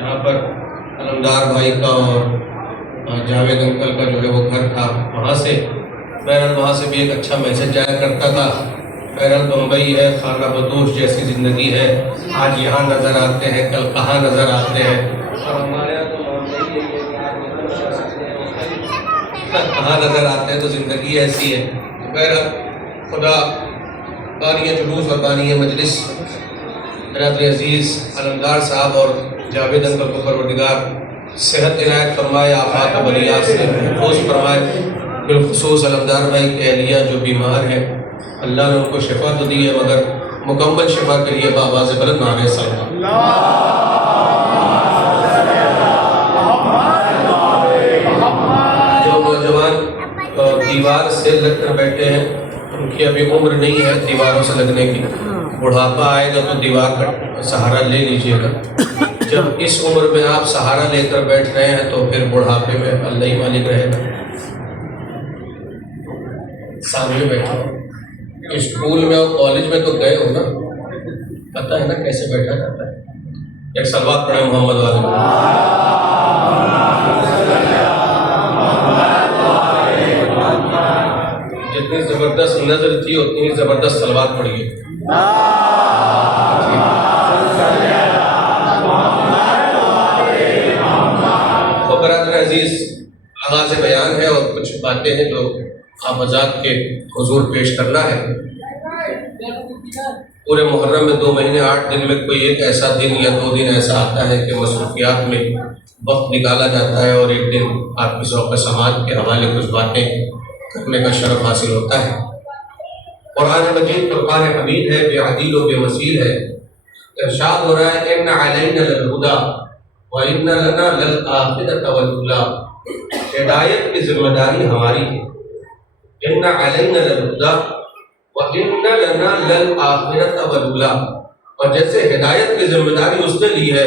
جہاں پر علمدار بھائی کا اور جاوید انکل کا جو ہے وہ گھر تھا، وہاں سے بہرحال وہاں سے بھی ایک اچھا میسج جایا کرتا تھا۔ بہرحال بمبئی ہے، خانہ بدوش جیسی زندگی ہے، آج یہاں نظر آتے ہیں کل کہاں نظر آتے ہیں، اور ہمارے یہاں تو معاملہ ہی یہی ہے کہ آج یہاں نظر آتے ہیں کہاں نظر آتے ہیں، تو زندگی ایسی ہے۔ بہرحال خدا بانی جلوس اور بانی مجلس حضرت عزیز علمدار صاحب اور جاوید انکل کو پروردگار صحت عنایت فرمائے، آفات و بلیات سے محفوظ فرمائے۔ بالخصوص علمدار بھائی کی اہلیہ جو بیمار ہیں، اللہ نے ان کو شفا تو دی ہے، مگر مکمل شفا کے لیے بآواز بلند نعرہ صلوات۔ جو نوجوان دیوار سے لگ کر بیٹھے ہیں، ان کی ابھی عمر نہیں ہے دیواروں سے لگنے کی، بڑھاپا آئے گا تو دیوار کا سہارا لے لیجئے گا۔ جب اس عمر میں آپ سہارا لے کر بیٹھ رہے ہیں تو پھر بڑھاپے میں اللہ ہی مالک رہے گا۔ سامنے بیٹھا ہو، اسکول میں اور کالج میں تو گئے ہو نا، پتہ ہے نا کیسے بیٹھا جاتا ہے۔ ایک صلوات پڑھیں محمد والے۔ جتنی زبردست نظر تھی اتنی زبردست صلوات پڑھیے۔ تو برادر عزیز، آغاز بیان ہے اور کچھ باتیں ہیں جو آپ حضرات کے حضور پیش کرنا ہے۔ پورے محرم میں 2 مہینے 8 دن میں کوئی ایک ایسا دن یا 2 دن ایسا آتا ہے کہ مصروفیات میں وقت نکالا جاتا ہے اور ایک دن آپ کی ذوق سماعت کے حوالے کچھ باتیں کرنے کا شرف حاصل ہوتا ہے۔ قرآن مجید فرقان حمید ہے، بے عدیل و بے مثیل ہے۔ ارشاد ہو رہا ہے ان علینا للہدی وان لنا للآخرۃ والأولی، ہدایت کی ذمہ داری ہماری ہے۔ ان علینا للہدی وان لنا للآخرۃ والأولی، اور جیسے ہدایت کی ذمہ داری اس نے لی ہے،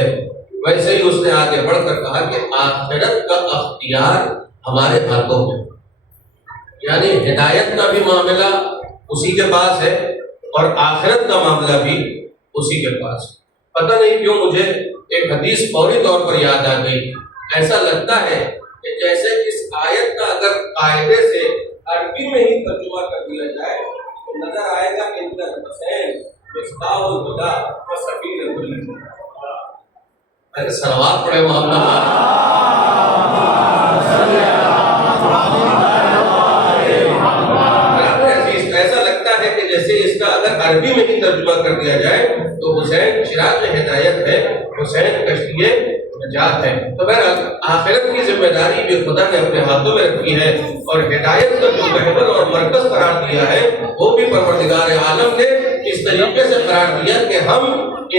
ویسے ہی اس نے آگے بڑھ کر کہا کہ آخرت کا اختیار ہمارے ہاتھوں میں، یعنی ہدایت کا بھی معاملہ اسی کے پاس ہے اور آخرت کا معاملہ بھی اسی کے پاس ہے۔ پتہ نہیں کیوں مجھے ایک حدیث فوری طور پر یاد آ گئی۔ ایسا لگتا ہے کہ جیسے اس آیت کا اگر قاعدے سے عربی میں ہی ترجمہ کر دیا جائے تو نظر آئے گا کہ ان حسین مصباح الہدی و سفینۃ النجاۃ۔ اگر صلوات پڑھے محمد، جیسے اس کا اگر عربی میں ہی ترجمہ کر دیا جائے تو حسین چراغ ہدایت ہے، حسین کشتی نجات ہے۔ تو بہرحال آخرت کی ذمہ داری بھی خدا نے اپنے ہاتھوں میں رکھی ہے، اور ہدایت کا جو محور اور مرکز قرار دیا ہے وہ بھی پروردگار عالم نے اس طریقے سے قرار دیا کہ ہم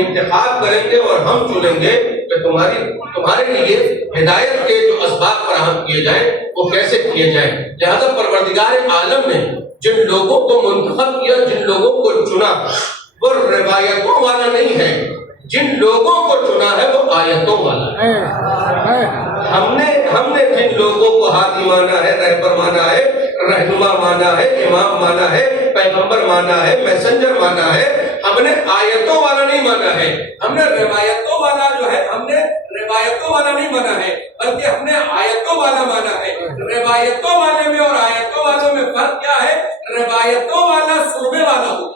انتخاب کریں گے اور ہم چنیں گے کہ تمہارے لیے ہدایت کے جو اسباب فراہم کیے جائیں وہ کیسے کیے جائیں۔ لہذا پروردگار عالم نے جن لوگوں کو منتخب کیا، جن لوگوں کو چنا، وہ روایتوں والا نہیں ہے، جن لوگوں کو چنا ہے وہ آیتوں والا ہے۔ ہم نے جن لوگوں کو ہادی مانا ہے، رہبر مانا ہے، رہنما مانا ہے، امام مانا ہے، پیغمبر مانا ہے، میسنجر مانا ہے، ہم نے آیتوں والا نہیں مانا ہے، ہم نے روایتوں والا جو ہے، ہم نے روایتوں والا نہیں مانا ہے بلکہ ہم نے آیتوں والا مانا ہے۔ روایتوں والے میں اور آیتوں والوں میں فرق کیا ہے؟ روایتوں والا سرمے والا ہوگا۔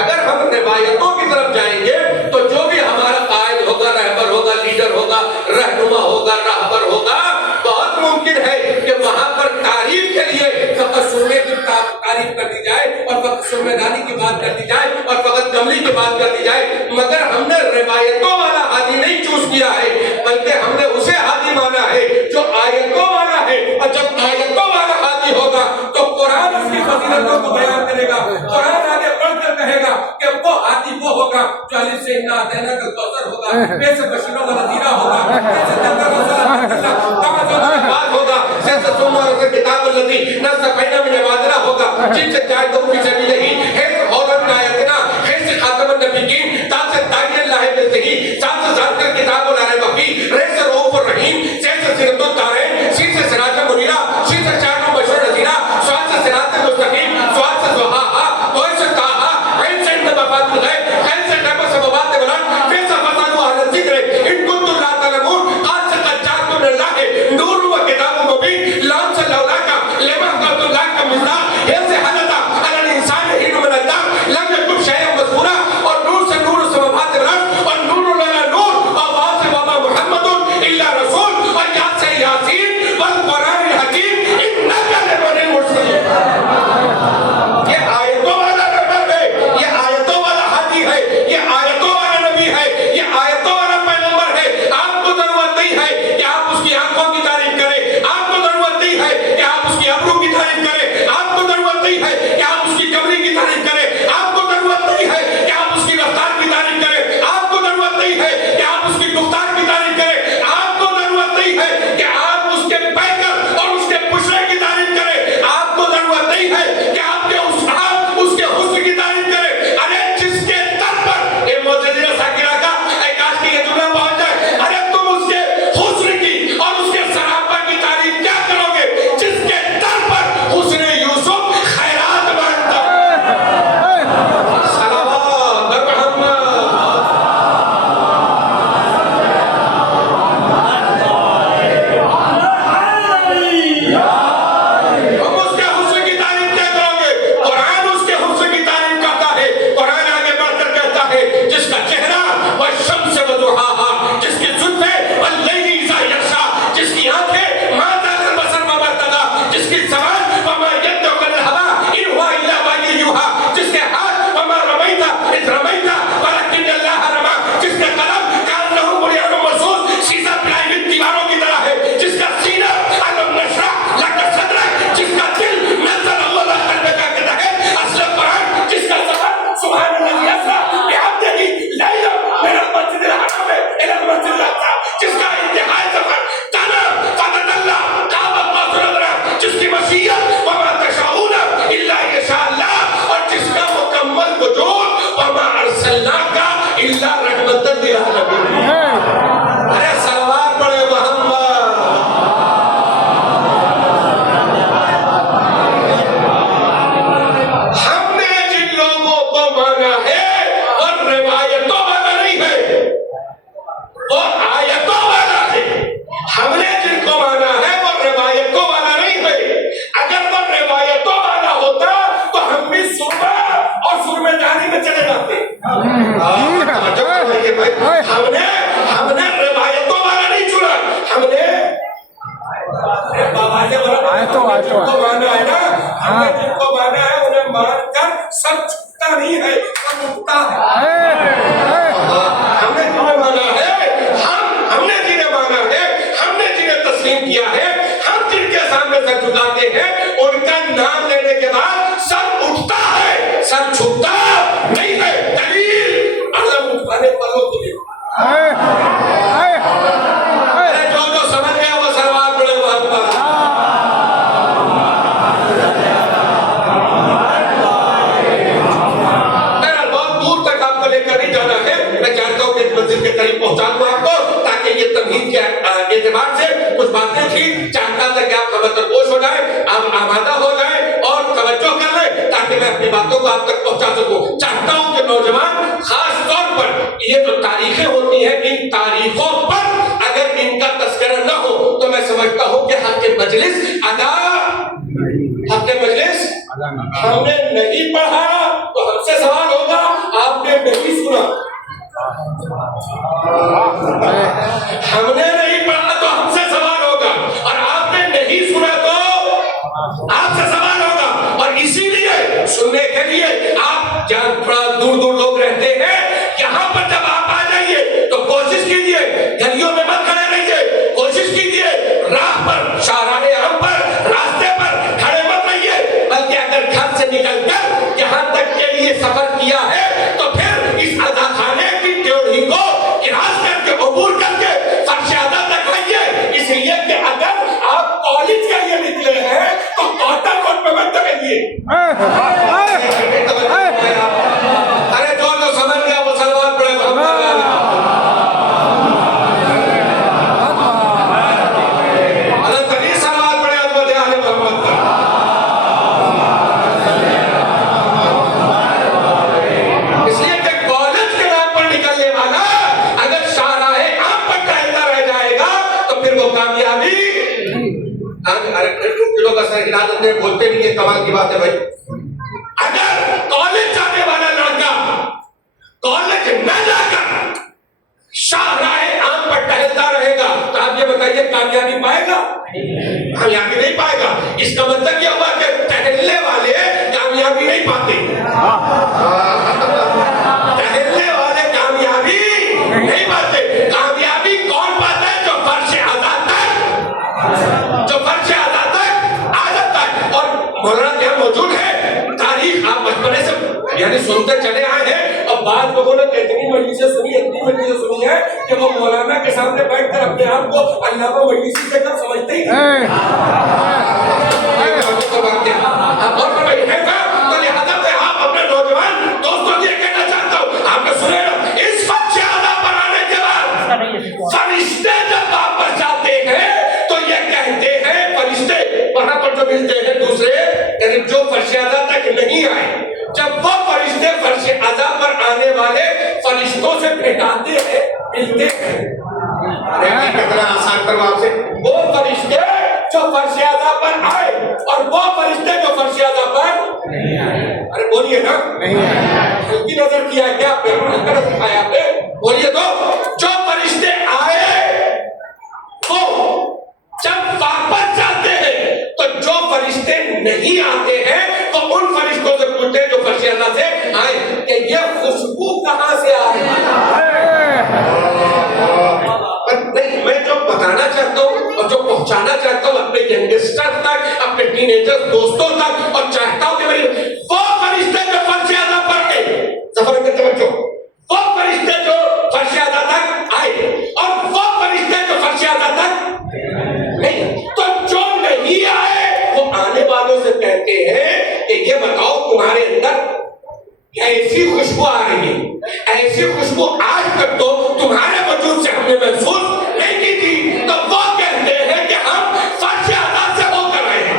اگر ہم روایتوں کی طرف جائیں گے تو جو بھی ہمارا قائد ہوگا، رہبر ہوگا، لیڈر ہوگا، رہنما ہوگا، راہبر ہوگا، بہت ممکن ہے کہ وہاں پر تعریف کے لیے فقط سرمے کی تعریف کر دی جائے اور فقط سرمے دانی کی بات کر دی جائے اور فقط کملی کی بات کر دی جائے، مگر ہم نے روایتوں والا ہادی نہیں چوز کیا ہے بلکہ ہم نے اسے ہادی مانا ہے جو آیتوں والا ہے۔ اور جب آیتوں والا ہادی ہوگا تو قرآن اس کی فضیلتوں کو بیان کرے گا، قرآن آگے بڑھ کر کہے گا کہ وہ ہادی وہ ہوگا جو الف سے انا اعطیناک الکوثر ہوگا، بے سے بشیر و نذیر ہوگا، بے سے تنزیل و سلام بات ہوگا، سے سمر سے کتاب الذی نزل من عبادنا ہوگا، جن سے چاہے تو فی سبیلہ ہے اور آیاتنا ہے سے خاتم النبیین تاج سے تاج اللہ بذی ساتھ ساتھ کر کتاب الارے بفی رے سے رؤوف الرحیم سے سیرت الدارین سی سے سراج منیرہ سی سے چار بشر نذیرہ سواد سے صراط مستقیم سواد سے ضحاہا کوئی سے تاہا عین سے مفات الغیب خیر سے نبا سبوات بلند करीब पहुंचा दूं आपको, ताकि ये तमहीद के एतबार से कुछ बातें थी, चाहता था कि आप खबरदोश हो जाए, आप आमादा हो जाए और तवज्जो कर ले, ताकि मैं अपनी बातों को आप तक पहुंचा सकूं। चाहता हूं कि नौजवान खास तौर पर ये जो तारीखें होती हैं, इन तारीखों पर अगर इनका तस्करा न हो तो मैं समझता हूं कि हक मजलिस हमने नहीं पढ़ा तो हमसे सवाल होगा, आपने नहीं सुना। हमने नहीं पढ़ा तो हमसे सवाल होगा, और आपने नहीं सुना तो आपसे सवाल होगा। और इसीलिए सुनने के लिए आप जहाँ थोड़ा दूर दूर लोग रहते हैं, यहाँ पर जब आप आ जाइए तो कोशिश कीजिए गलियों में मत खड़े रहिए, कोशिश कीजिए राह पर, शाहराहे आम पर, रास्ते पर खड़े मत रहिए, बल्कि अगर घर से निकलकर यहाँ तक के लिए सफर किया है तो फिर इस अदा खाने की ड्योढ़ी को क्रॉस करके, अबूर करके फर्श अदा तक आइए। इसलिए कि अगर आप कॉलेज के लिए निकले हैं तो क्वार्टर रोड पे मत दबाइए। अरे जो समझ गया वो सलवार पड़े बोलते नहीं, ये कमाल की बात है भाई। अगर कॉलेज जाने वाला लड़का कॉलेज न जाकर शाहराहे आम पर टहलता रहेगा तो आप ये बताइए कामयाबी पाएगा? कामयाबी नहीं पाएगा। इसका मतलब ये हुआ कि टहलने वाले कामयाबी नहीं पाते, टहलने वाले कामयाबी नहीं पाते। कामयाबी कौन पाता है? जो फर्श अज़ा तक, जो फर्श अज़ा तक आ जाता है। और मौलाना क्या मौजूद है, तारीख आप बचपने से यानी सुनते चले आए हैं, और बाद लोगों ने इतनी मजलिसें सुनी, इतनी मजलिसें सुनी है कि वो मौलाना के सामने बैठकर अपने आप को अल्लामा मजलिसी से कब समझते ही नहीं। तो लिहाजा से आप अपने नौजवान दोस्तों से कहना चाहता हूँ, आपने सुने ना, इस फर्श अज़ा पर आने के बाद फरिश्ते जब वापस जाते हैं तो ये कहते हैं, फरिश्ते वहां पर जो मिलते हैं दूसरे, यानी जो फर्श अज़ा तक नहीं आए, जब वो फरिश्ते फर्श अज़ा पर आने वाले फरिश्तों से भेटाते हैं, मिलते हैं, कितना आसान करवा आपसे, वो फरिश्ते जो फर्श अज़ा पर आए और वो फरिश्ते जो फर्श अज़ा पर नहीं आए। अरे बोलिए ना, नहीं आए। उनकी नजर किया है क्या आपने? हल्का सिखाया आपने? बोलिए तो, जो फरिश्ते आए वो जब वापस जाते हैं तो जो फरिश्ते नहीं आते हैं तो उन फरिश्तों से पूछते हैं जो फर्श अज़ा से आए कि ये खुशबू कहां से आई? नहीं, मैं जो बताना चाहता हूँ और जो पहुंचाना चाहता हूँ अपने यंगस्टर तक, अपने टीनेजर दोस्तों तक, और चाहता हूँ कि मेरी वो फरिश्ते जो फर्श अज़ा पर गए, सफर करते बच्चों, वो फरिश्ते जो फर्श अज़ा तक आए और वो फरिश्ते जो फर्श अज़ा तक नहीं, तो जो नहीं आए वो आने वालों से कहते हैं कि ये बताओ तुम्हारे अंदर ऐसी खुशबू आ रही है, ऐसी खुशबू आज तक तो तुम्हारे वजूद से हमने महसूस नहीं की थी। तो वो कहते हैं कि हम फर्श अज़ा से होकर आए हैं।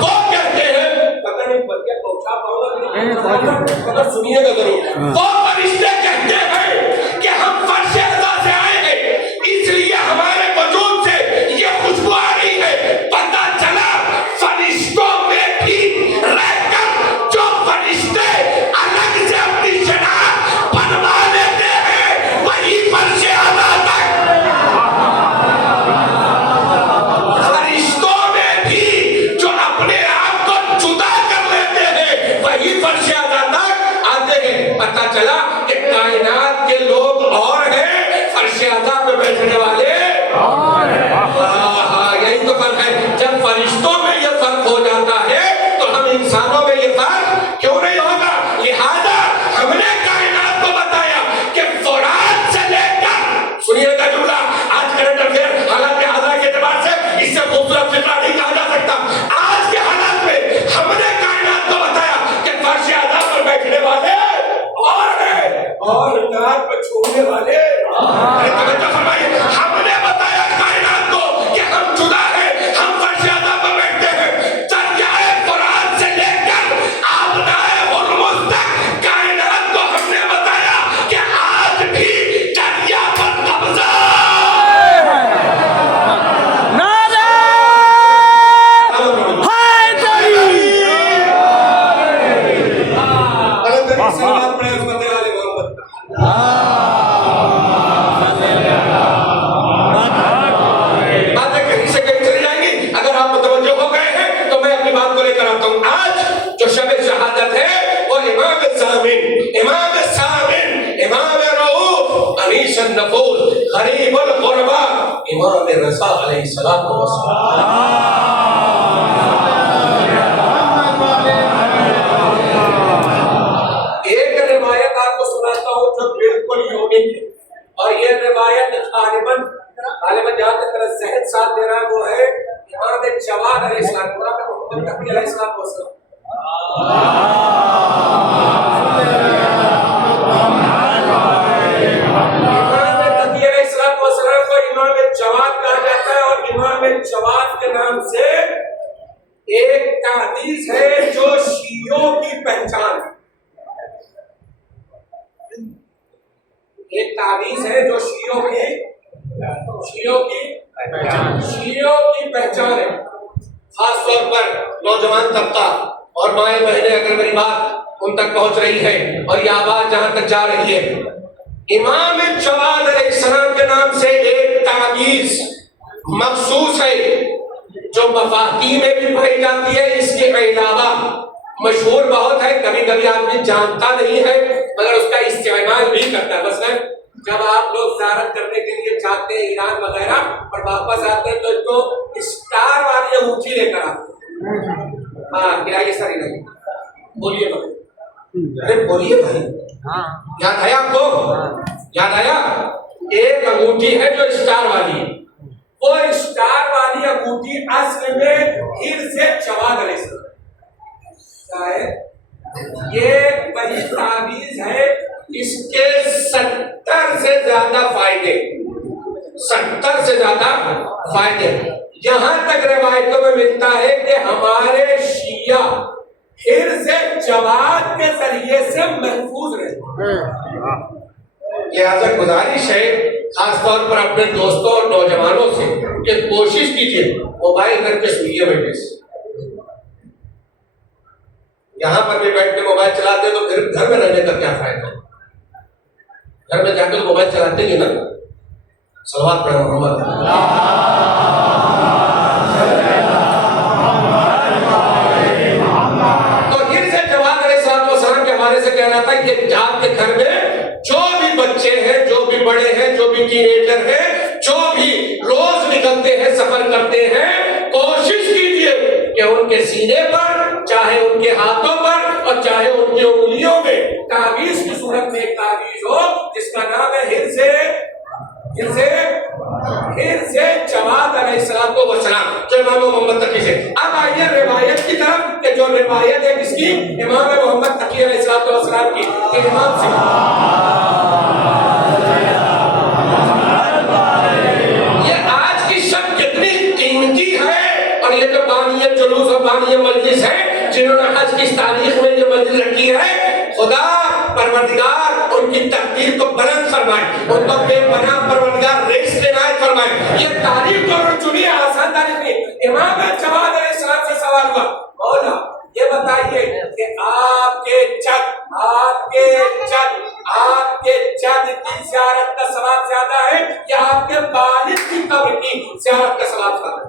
वो कहते हैं, पता नहीं क्या पहुंचा पाऊंगा, सुनिएगा जरूर। वो फरिश्ते कहते हैं कि हम फर्श अज़ा से आए हैं, इसलिए हमारे वजूद से ये खुशबू आ रही है। पता चला फरिश्तों में भी रहकर जो फरिश्ते अलग से अपनी शनाख्त बनवा लेते हैं, वही फर्श अज़ा तक, फरिश्तों में भी जो अपने आप को जुदा कर लेते हैं, वही फर्श अज़ा तक आते हैं। पता चला कि कायनात के लोग और हैं, फर्श अज़ा पे बैठने वाले और हैं। यही तो फर्क है। जब फरिश्तों में ये फर्क हो जाता है तो हम इंसानों में ये फर्क क्यों नहीं होगा? लिहाजा हमने कायनात को बताया कि फुरात से लेकर, सुनिएगा जुमला, आज करंट अफेयर हालात के हालात के एतबार से इससे खूबसूरत फिक्रा नहीं कहा जा सकता। आज के हालात में हमने कायनात को बताया कि फर्श अज़ा पर बैठने वाले और हैं, اور ناک پہ چھوڑنے والے. توجہ فرمائیے. ہم نے بتایا کائنات کو کہ ہم جدا ہیں, ہم فرش اعلیٰ پر بیٹھتے ہیں. دریائے فرات سے لے کر آبنائے ہرمز تک کائنات کو ہم نے بتایا کہ آج بھی دریا پر قبضہ. سلوات پڑھیں اس بندے والے محمد. باتیں کہیں سے کہیں چلی جائیں گی. اگر آپ متوجہ ہو گئے ہیں تو میں اپنی بات کو لے کر آتا ہوں. آج جو شب شہادت ہے وہ امام الزامن, امام السامن, امام رؤوف, انیس النفوس, غریب الغرباء, امام رضا علیہ الصلوۃ والسلام. ایک روایت آپ کو سناتا ہوں جو بالکل یونیک ہے, اور یہ روایت غالباً جہاں تک میرا ذہن ساتھ دے رہا ہے وہ ہے امام جواد علیہ السلام, امام محمد تقی علیہ السلام والسلام. امام تقی علیہ السلام والسلام کو امام جواد کہا جاتا ہے, اور امام جواد کے نام سے ایک تحدیث ہے جو شیعوں کی پہچان ہے. ایک تعویذ ہے جو شیعوں کی پہچان ہے, خاص طور پر نوجوان طبقہ اور مائیں بہنیں اگر میری بات ان تک پہنچ رہی ہے اور یہ آواز جہاں تک جا رہی ہے, امام جواد علیہ السلام کے نام سے ایک تعویذ مخصوص ہے جو مفاہیم میں بھی پائی جاتی ہے. اس کے علاوہ مشہور بہت ہے, کبھی کبھی آدمی جانتا نہیں ہے مگر اس کا استعمال بھی کرتا ہے. مثلا جب آپ لوگ زیارت کرنے کے لیے جاتے ہیں ایران وغیرہ اور واپس آتے ہیں تو اس کو اسٹار والی انگوٹھی لے کر آتے ہیں. ہاں کیا یہ ساری نہیں بولیے بھائی, ارے بولیے بھائی, یاد آیا آپ کو؟ یاد آیا؟ ایک انگوٹھی ہے جو اسٹار والی ہے. وہ اسٹار والی انگوٹھی اصل میں حرز جواد علیہ السلام ہے. یہ وہی تعویذ ہے, اس کے 70 سے زیادہ فائدے, 70 سے زیادہ فائدے. یہاں تک روایتوں میں ملتا ہے کہ ہمارے شیعہ حرز جواد کے ذریعے سے محفوظ رہے. لہذا گزارش ہے خاص طور پر اپنے دوستوں اور نوجوانوں سے کہ کوشش کیجیے موبائل کر کے سنیے بیٹھے سے. یہاں پر بھی بیٹھ کے موبائل چلاتے تو پھر گھر میں رہنے کا کیا فائدہ؟ گھر میں جا کے تو موبائل چلاتے ہی نا. صلوات پڑھو محمد. تو حرز جواد علیہ السلام کے حوالے سے کہنا تھا کہ آپ کے گھر میں جو بھی بچے ہیں, جو بھی بڑے ہیں, جو بھی ٹین ایجر ہیں, جو بھی روز نکلتے ہیں, سفر کرتے ہیں, کوشش کیجیے کہ ان کے سینے پر, چاہے ان کے ہاتھوں پر اور چاہے ان کی انگلیوں میں تعویذ کی صورت میں ایک تعویذ ہو جس کا نام ہے حرز جواد علیہ السلام کو وسلام, جو امام محمد تقی سے. اب آئیے روایت کی طرف کہ جو روایت ہے کس کی؟ امام محمد تقی علیہ السلام کی. امام سے یہ آج کی شب کتنی قیمتی ہے, اور یہ جو بانی جلوس اور بانی مجلس ہے جنہوں نے حج کی تاریخ میں یہ مجلس رکھی ہے, خدا پروردگار ان کی تقدیر کو بلند فرمائے, ان کو بے پناہ پروردگار رزق عنایت فرمائے. یہ تاریخ کو چنی آسان تاریخ نہیں. امام جواد علیہ السلام سے سوال ہوا, مولا یہ بتائیے کہ آپ کے جد کی زیارت کا ثواب زیادہ ہے یا آپ کے والد کی قبر کی زیارت کا ثواب زیادہ ہے؟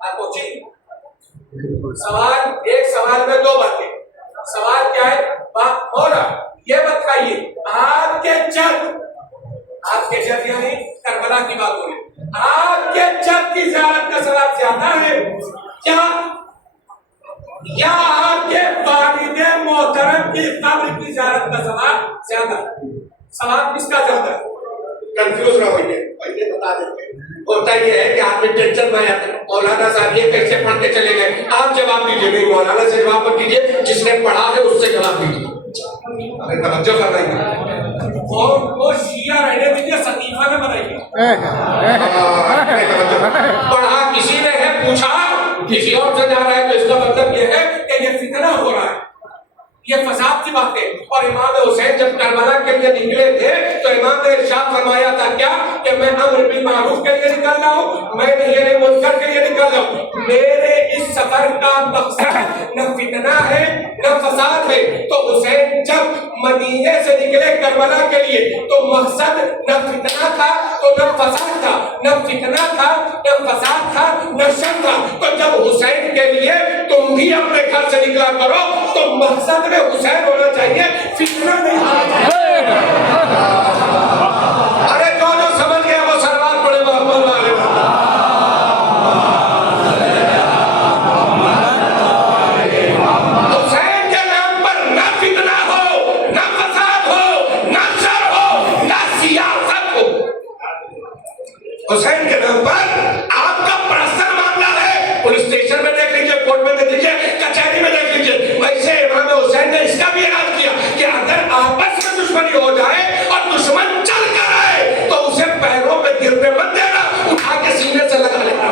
آپ پوچھیں ایک سوال میں دو باتیں. سوال کیا ہے؟ مولا یہ بتائیے آپ کے جد یعنی کربلا کی بات ہو رہی, آپ کے جد کی زیارت کا ثواب زیادہ ہے یا آپ کے والد محترم کی قبر کی زیارت کا ثواب زیادہ ہے؟ ثواب کس کا زیادہ ہے؟ کنفیوز نہ ہوئیے, پہلے بتا دیتے. ہوتا یہ ہے کہ آپ نے ٹینشن میں آتے, مولانا صاحب یہ کیسے پڑھ کے چلے گئے, آپ جواب دیجیے. نہیں, مولانا سے جواب مت دیجیے, جس نے پڑھا ہے اس سے جواب دیجیے. अरे तवज्जो फरमाइए। वो शिया रहने दीजिए, सकीफा में बनाइए। पढ़ा किसी ने है, पूछा किसी और से जा रहा है, तो इसका मतलब ये है कि ये फितना हो रहा है, ये फसाद की बात है। और इमाम हुसैन जब करबला के लिए निकले थे तो इमाम ने इरशाद फरमाया था क्या कि मैं अम्र बिल मारूफ के लिए निकल रहा हूँ, मैं नही मुनकर के लिए निकल रहा हूँ। मेरे इस सफर का मकसद न फितना है न फसाद है। तो हुसैन जब मदीने से निकले करबला के लिए तो मकसद न फितना था तो न फसाद था, न फितना था न फसाद था न शर था। तो जब हुसैन के लिए तुम भी अपने घर से निकला करो तो मकसद में हुसैन होना चाहिए, फितना नहीं होना चाहिए। अरे जो समझ गया वो सरवार पड़े मोहम्मद वाले। हुसैन के नाम पर ना फितना हो, ना फसाद हो, ना शर हो, ना सियासत हो। हुसैन के नाम पर आपका पर्सनल मामला है, पुलिस स्टेशन में देख लीजिए, कोर्ट में देख लीजिए, कचहरी में देख लीजिए। वैसे इमाम हुसैन ने इसका भी ऐलान किया कि अगर आपस में दुश्मनी हो जाए और दुश्मन चल कर आए तो उसे पैरों में गिरने मत देना, उठा के सीने से लगा लेना।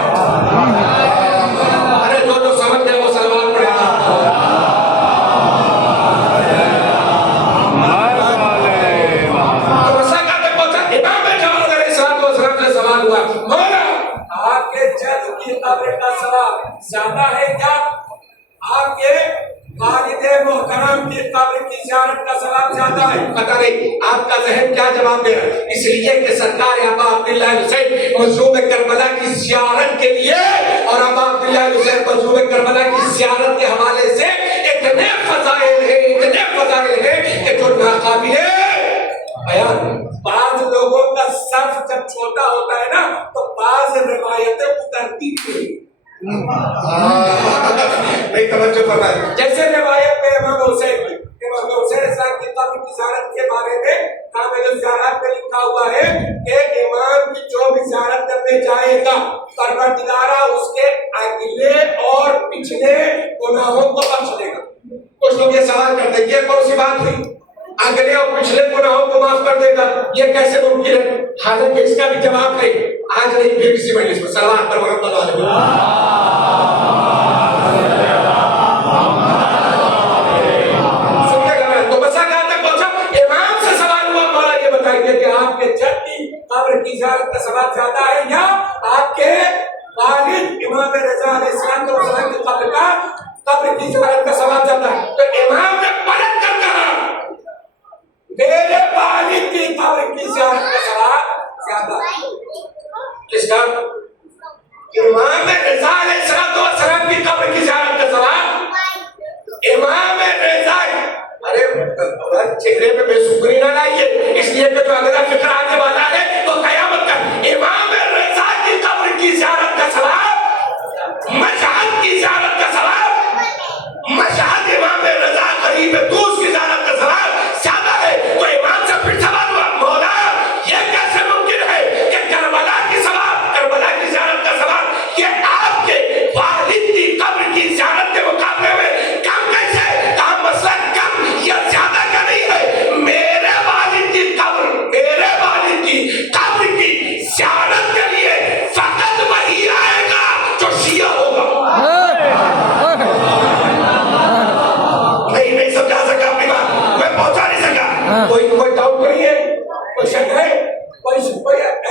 अरे जो समझ गए वो सलवार पड़ेगा। तो मसा कहते पहुंचा इमाम में जवाब अलैहिस्सलाम से सवाल हुआ, मौला आपके जद की कब्र का सवाल ज्यादा है क्या आपके वालिदे मोहतरम की कब्र की ज़ियारत का सवाब ज्यादा है? पता नहीं आपका ज़हन क्या जवाब दे रहा है। इसलिए कि सरकार अबा अब्दुल्लाह हुसैन मज़लूम करबला की ज़ियारत के लिए और अबा अब्दुल्लाह हुसैन मज़लूम करबला की ज़ियारत के हवाले से इतने फज़ाइल हैं कि जो नाकाबिले बयान। बाज़ लोगों का सफ जब छोटा होता है ना तो बाज़ रिवायतें उतरती हैं। नहीं तवज्जो फरमाइए। जैसे रिवायत में इमाम हुसैन इस्लाम की कब्र की ज़ियारत के बारे में कामिल ज़ियारत में लिखा हुआ है कि इमाम की जो भी ज़ियारत करने जाएगा परवरदिगारा उसके अगले और पिछले गुनाहों को बख्श देगा। कुछ लोग ये सवाल करते हैं ये कौन सी बात हुई, अगले और पिछले गुनाहों को माफ कर देगा, ये कैसे मुमकिन है? हालांकि इसका भी जवाब है आज नहीं फिर किसी मजलिस में। सलावत पर मोहम्मद वाले कब्र की ज़ियारत का सवाब ज्यादा है या आपके वालिद इमाम रज़ा अलैहिस्सलाम की कब्र की ज़ियारत का सवाब ज्यादा है? तो इमाम ने पलट कर कहा मेरे वालिद की कब्र की ज़ियारत का सवाब ज्यादा है। किसका? इमाम रज़ा अलैहिस्सलाम की कब्र की ज़ियारत का सवाब इमाम रज़ा। अरे चेहरे पे बेशुक्री ना लाइए, इसलिए कि जो अगला फिक्र आने वाला है तो कयामत का इमाम रज़ा की कब्र की ज़ियारत का सवाब, मशहद की ज़ियारत का सवाब, मशहद इमाम रज़ा करीब दूस की ज़ियारत का सवाब ज्यादा है। तो इमाम से फिर सवाल हुआ मौला ये कैसे मुमकिन है कि करबला की ज़ियारत का सवाब ये आपके वालिद की कब्र की ज़ियारत के मुकाबले में कम कैसे? कहा मसला कम या ज्यादा का नहीं है, मेरे वालिद की कब्र की ज़ियारत के लिए फकत वही आएगा जो शिया होगा। नहीं समझा सका अपनी बात, मैं पहुंचा नहीं सका। कोई डाउट नहीं है, कोई शक है, कोई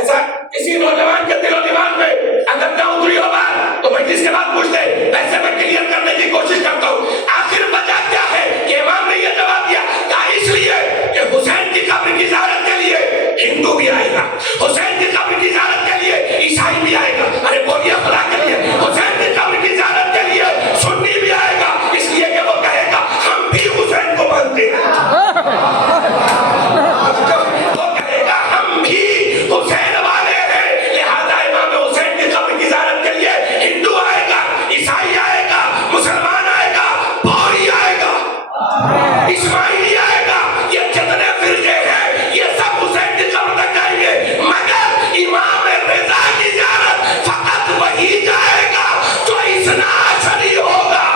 ऐसा किसी नौजवान के दिलो दिमाग में अगर ना उतरी हो बात तो मैं जिसके बाद पूछ ले, वैसे मैं क्लियर करने की कोशिश करता हूँ। आखिर वजह क्या है कि इमाम ने यह जवाब दिया? कहा इसलिए कि हुसैन की कब्र की ज़ियारत के लिए हिंदू भी आएगा, हुसैन की कब्र की ज़ियारत के लिए ईसाई भी आएगा। अरे बोलिए खुदा के लिए, हुसैन की कब्र की ज़ियारत के लिए सुन्नी भी आएगा, इसलिए कि वो कहेगा हम भी हुसैन को मानते हैं। वो कहेगा हम भी हुसैन वाले हैं, लिहाजा इमाम हुसैन की कब्र की ज़ियारत के लिए हिंदू आएगा, ईसाई आएगा, मुसलमान आएगा, बौरी आएगा, इस्माइली आएगा, ये जितने फिरके हैं ये सब हुसैन की कब्र तक जाएंगे, मगर इमाम रज़ा की ज़ियारत फकत वही जाएगा जो इस्ना अशरी होगा।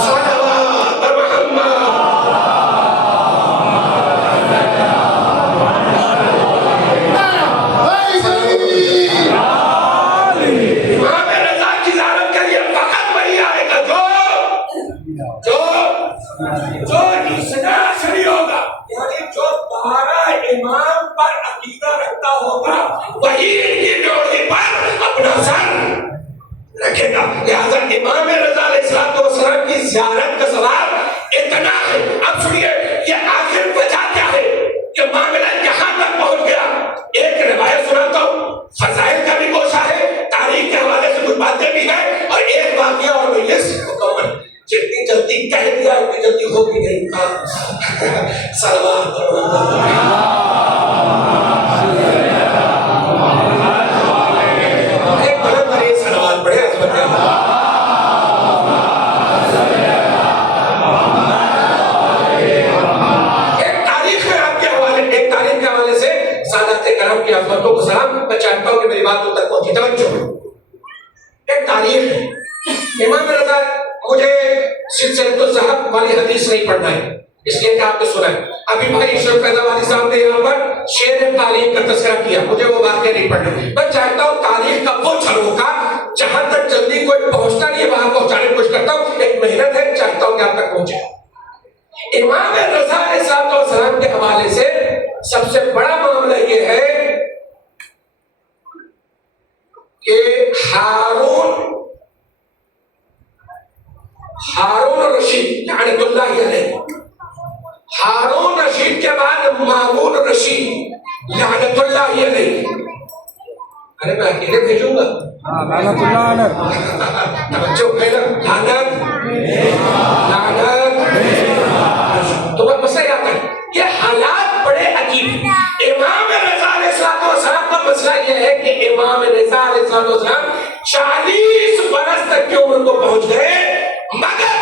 सल्लल्लाहु अलैहि वसल्लम। जो इसनाद नहीं होगा, यानी जो 12 इमाम पर अकीदा रखता होगा वही इनकी ड्योढ़ी पर अपना सर रखेगा। लिहाजा इमाम रज़ा अलैहिस्सलाम की ज़ियारत का सवाब इतना है। अब सुनिए ये आखिर वजह क्या है कि मामला यहाँ तक पहुँच गया। एक रिवायत सुनाता हूँ, फज़ाइल का भी गोशा है, तारीख के हवाले से कुछ बातें भी हैं, और एक वाक़या और मजलिस मुकम्मल। जितनी जल्दी कह दिया उतनी जल्दी हो भी नहीं। सलवात एक बड़ा बड़े सलवात बड़े की अज़मतों को सलाम। मैं चाहता हूँ कि मेरी बात तक पहुंची। तवज्जो, एक तारीख है। इमाम रज़ा, मुझे सिलसिलतुल ज़हब वाली हदीस नहीं पढ़ना है, इसलिए कि आपने सुना है। अभी भाई इशरफ फैज़ाबादी साहब ने यहाँ पर शेर तारीख का तज़किरा किया, मुझे वो वाक़या नहीं पढ़ना। मैं चाहता हूँ तारीख का वो झरोखा जहाँ तक जल्दी कोई पहुँचता नहीं है वहाँ पहुँचाने की कोशिश करता हूँ। एक मेहनत है, चाहता हूँ कि आप तक पहुँचे। इमाम रज़ा अलैहिस्सलाम के हवाले से सबसे बड़ा मामला ये है कि हारून रशीद लानतुल्लाहि अलैह, हारून रशीद के बाद मामून रशीद लानतुल्लाहि अलैह। अरे मैं अकेले भेजूंगा? तो बस मसला याद है, ये हालात बड़े अजीब। इमाम रज़ा अलैहिस्सलाम का मसला ये है कि इमाम रज़ा अलैहिस्सलाम 40 बरस तक की उम्र को पहुंच गए, मगर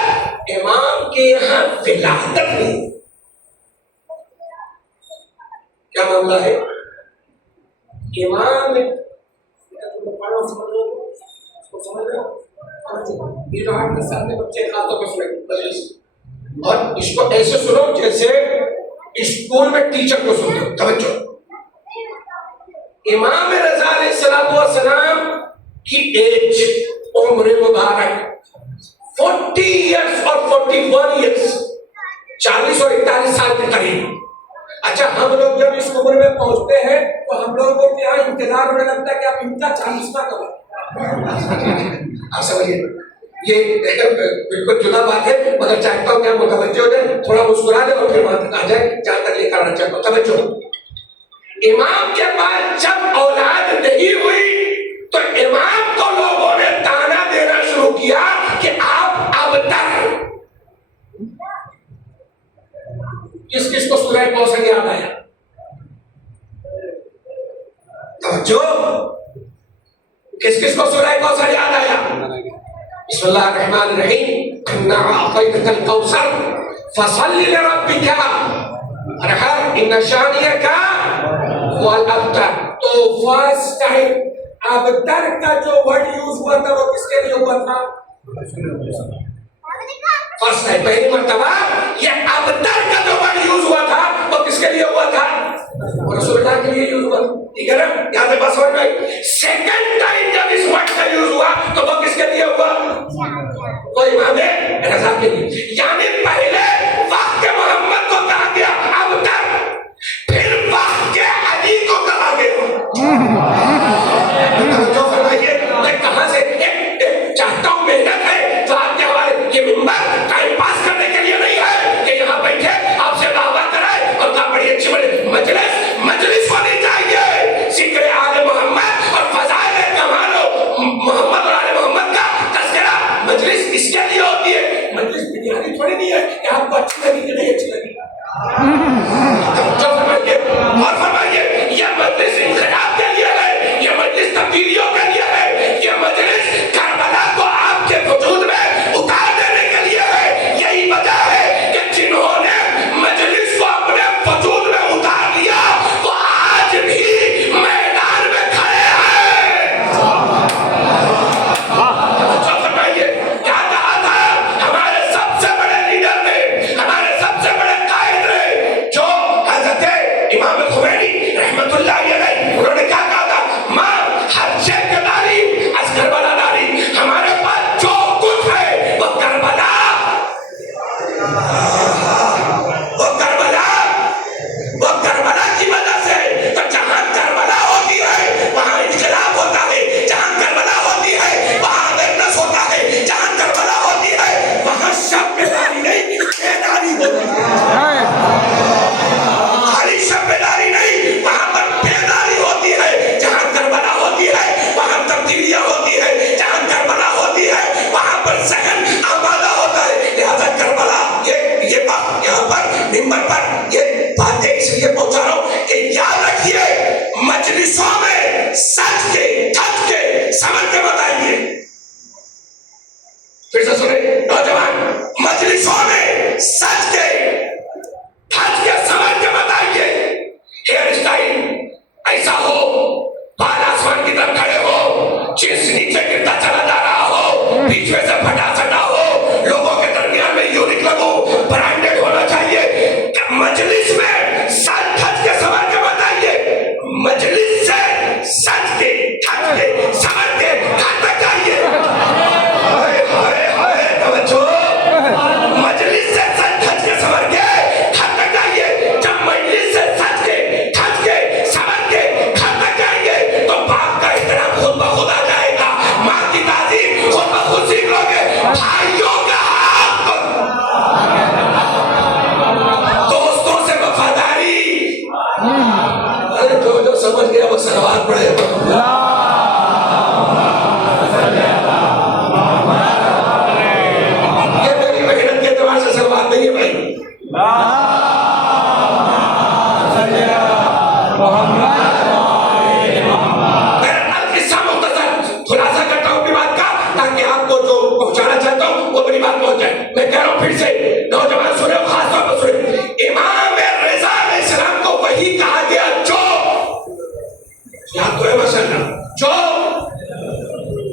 इमाम के यहाँ विलादत नहीं। क्या मामला है? इमाम ये जो आपके सामने बच्चे खासतौर पर सुने, और इसको ऐसे सुनो जैसे स्कूल में टीचर को सुनते हो। तवज्जो, इमाम रज़ा अलैहिस्सलाम की एज, उम्र मुबारक 40 इयर्स और 41 इयर्स, 40 और 41 साल के करीब। अच्छा, हम लोग जब इस उम्र में पहुंचते हैं तो हम लोगों के यहाँ इंतजार होने लगता है कि आप इनका 40वां कब है। आप समझिए, ये बिल्कुल जुदा बात है, मगर चाहता हूँ कि आप मुतवज्जो हो जाए, थोड़ा मुस्कुरा दे और फिर वहां तक आ जाए जहां तक लेकर आना चाहता हूँ। तवज्जो, इमाम के पास जब औलाद नहीं हुई तो इमाम को लोगों ने ताना देना शुरू किया कि आप अबतर। किस किस को सूरह कौसर याद आया? तवज्जो, किस किस को सूरह कौसर याद आया? बिस्मिल्लाहिर्रहमानिर्रहीम, इन्ना अअतैनाकल कौसर फसल्लि लिरब्बिका वनहर इन्ना शानिअका हुवल अबतर। तो फर्स्ट टाइम अबतर का जो वर्ड यूज हुआ था वो किसके लिए हुआ था? फर्स्ट टाइम, पहली मर्तबा ये अबतर का जो वर्ड यूज हुआ था वो किसके लिए हुआ था? रसूलुल्लाह के लिए यूज हुआ, ठीक है ना? यहाँ पे बस समझ में। सेकंड टाइम जब इस वर्ड का यूज हुआ तो वो किसके लिए हुआ? वो इमाम रज़ा के लिए। यानी पहले वाक़े मोहम्मद को कहा गया अबतर, फिर वाक़े अली को कहा गया। तो फरमाइए, मैं कहाँ से चाहता हूँ मेहनत है तो आपके हवाले ये मिंबर टाइम पास करने के लिए नहीं है कि यहाँ बैठे आपसे दावा कराए और बड़ी अच्छी बड़ी मजलिस होनी चाहिए। जिक्र आले मोहम्मद किस्सा मुख्तसर खुलासा करता हूँ अपनी बात का, ताकि आपको जो पहुंचाना चाहता हूँ वो मेरी बात पहुंच जाए। मैं कह रहा हूँ फिर से, नौजवान सुने, खास तौर पर सुने, इमाम रज़ा अलैहिस्सलाम को वही कहा गया जो याद तो है माशाअल्लाह, जो